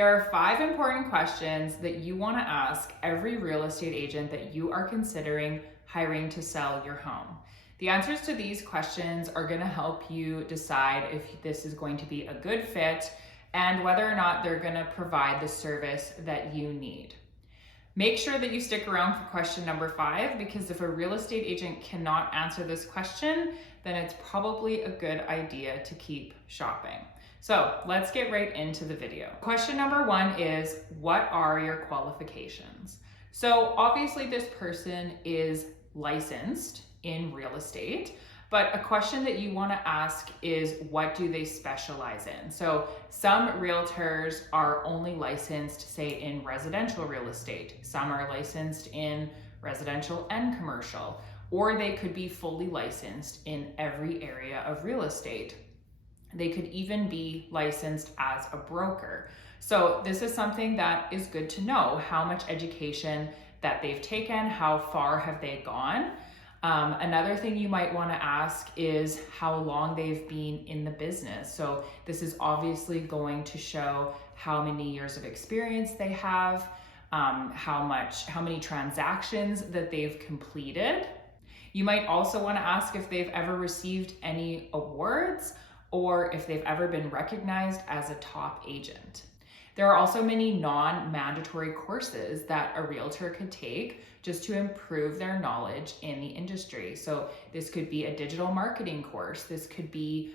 There are 5 important questions that you want to ask every real estate agent that you are considering hiring to sell your home. The answers to these questions are going to help you decide if this is going to be a good fit and whether or not they're going to provide the service that you need. Make sure that you stick around for question number 5, because if a real estate agent cannot answer this question, then it's probably a good idea to keep shopping. So let's get right into the video. Question number 1 is, what are your qualifications? So obviously this person is licensed in real estate, but a question that you want to ask is, what do they specialize in? So some realtors are only licensed, say, in residential real estate. Some are licensed in residential and commercial, or they could be fully licensed in every area of real estate. They could even be licensed as a broker. So this is something that is good to know, how much education that they've taken, how far have they gone. Another thing you might want to ask is how long they've been in the business. So this is obviously going to show how many years of experience they have, how many transactions that they've completed. You might also want to ask if they've ever received any awards or if they've ever been recognized as a top agent. There are also many non-mandatory courses that a realtor could take just to improve their knowledge in the industry. So this could be a digital marketing course. This could be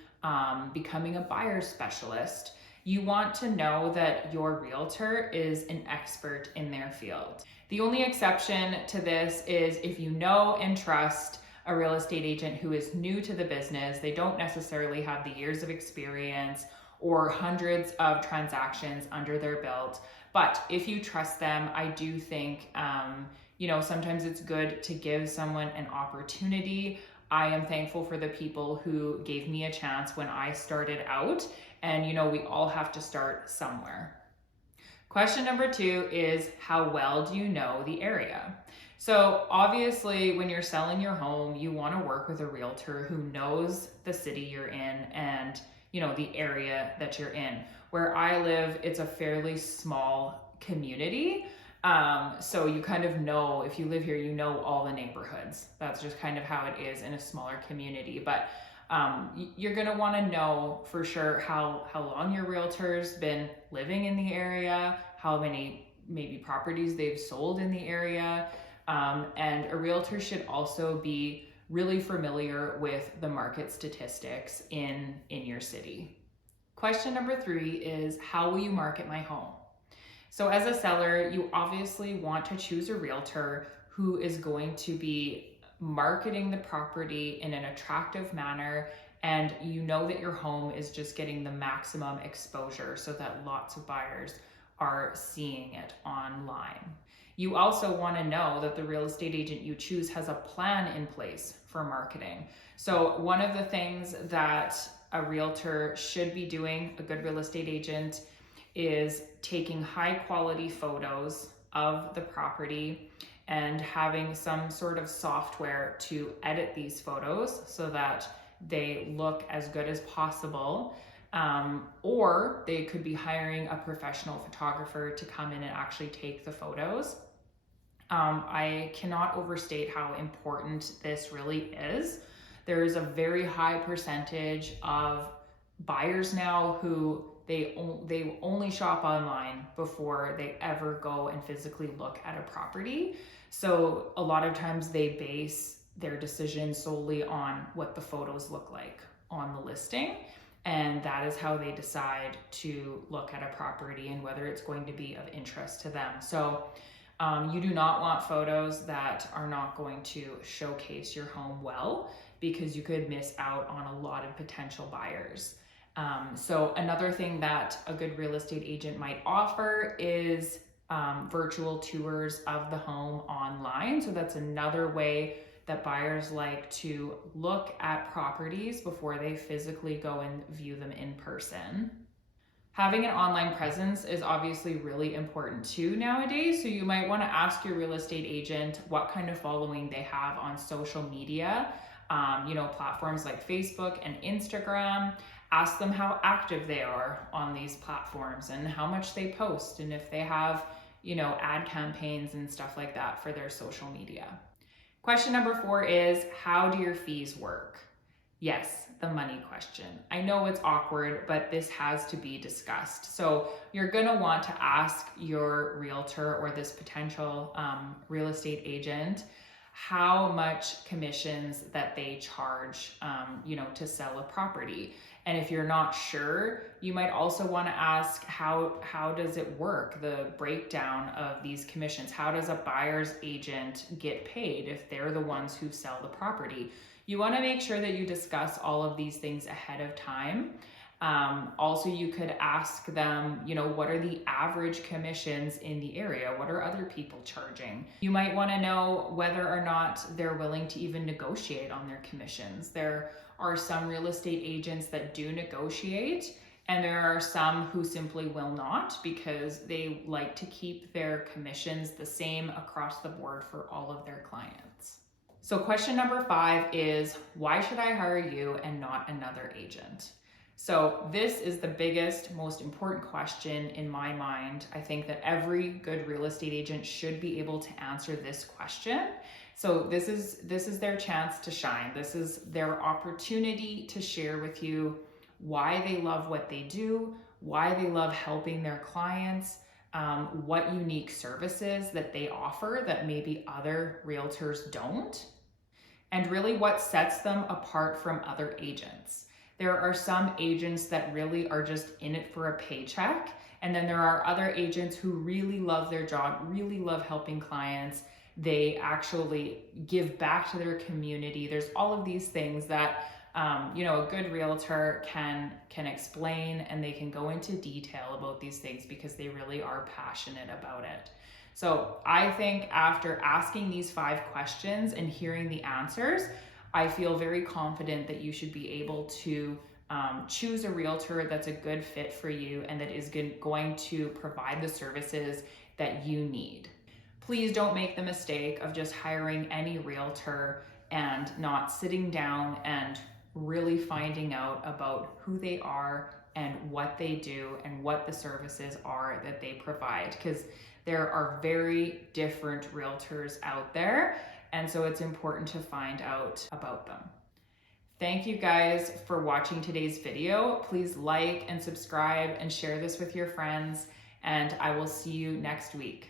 becoming a buyer specialist. You want to know that your realtor is an expert in their field. The only exception to this is if you know and trust a real estate agent who is new to the business. They don't necessarily have the years of experience or hundreds of transactions under their belt. But if you trust them, I do think, sometimes it's good to give someone an opportunity. I am thankful for the people who gave me a chance when I started out. And, we all have to start somewhere. Question number 2 is, how well do you know the area? So obviously when you're selling your home, you want to work with a realtor who knows the city you're in and the area that you're in. Where I live, it's a fairly small community. So you kind of know, if you live here, you know all the neighborhoods. That's just kind of how it is in a smaller community. But you're going to want to know for sure how long your realtor's been living in the area, how many maybe properties they've sold in the area. And a realtor should also be really familiar with the market statistics in your city. Question number 3 is, how will you market my home? So as a seller, you obviously want to choose a realtor who is going to be marketing the property in an attractive manner, and that your home is just getting the maximum exposure so that lots of buyers are seeing it online. You also want to know that the real estate agent you choose has a plan in place for marketing. So one of the things that a realtor should be doing, a good real estate agent, is taking high quality photos of the property and having some sort of software to edit these photos so that they look as good as possible. Or they could be hiring a professional photographer to come in and actually take the photos. I cannot overstate how important this really is. There is a very high percentage of buyers now who they only shop online before they ever go and physically look at a property. So a lot of times they base their decision solely on what the photos look like on the listing. And that is how they decide to look at a property and whether it's going to be of interest to them. So you do not want photos that are not going to showcase your home well, because you could miss out on a lot of potential buyers. So another thing that a good real estate agent might offer is virtual tours of the home online. So that's another way that buyers like to look at properties before they physically go and view them in person. Having an online presence is obviously really important too nowadays. So you might want to ask your real estate agent what kind of following they have on social media, platforms like Facebook and Instagram. Ask them how active they are on these platforms and how much they post, and if they have, ad campaigns and stuff like that for their social media. Question number 4 is, how do your fees work? Yes, the money question. I know it's awkward, but this has to be discussed. So you're going to want to ask your realtor or this potential real estate agent how much commissions that they charge, to sell a property. And if you're not sure, you might also want to ask how does it work, the breakdown of these commissions. How does a buyer's agent get paid if they're the ones who sell the property? You want to make sure that you discuss all of these things ahead of time. Also, you could ask them, what are the average commissions in the area? What are other people charging? You might want to know whether or not they're willing to even negotiate on their commissions. There are some real estate agents that do negotiate, and there are some who simply will not because they like to keep their commissions the same across the board for all of their clients. So question number 5 is, why should I hire you and not another agent? So this is the biggest, most important question in my mind. I think that every good real estate agent should be able to answer this question. So this is their chance to shine. This is their opportunity to share with you why they love what they do, why they love helping their clients, what unique services that they offer that maybe other realtors don't, and really what sets them apart from other agents. There are some agents that really are just in it for a paycheck. And then there are other agents who really love their job, really love helping clients. They actually give back to their community. There's all of these things that, a good realtor can explain, and they can go into detail about these things because they really are passionate about it. So I think after asking these 5 questions and hearing the answers, I feel very confident that you should be able to choose a realtor that's a good fit for you and that is going to provide the services that you need. Please don't make the mistake of just hiring any realtor and not sitting down and really finding out about who they are and what they do and what the services are that they provide, because there are very different realtors out there. And so it's important to find out about them. Thank you guys for watching today's video. Please like and subscribe and share this with your friends, and I will see you next week.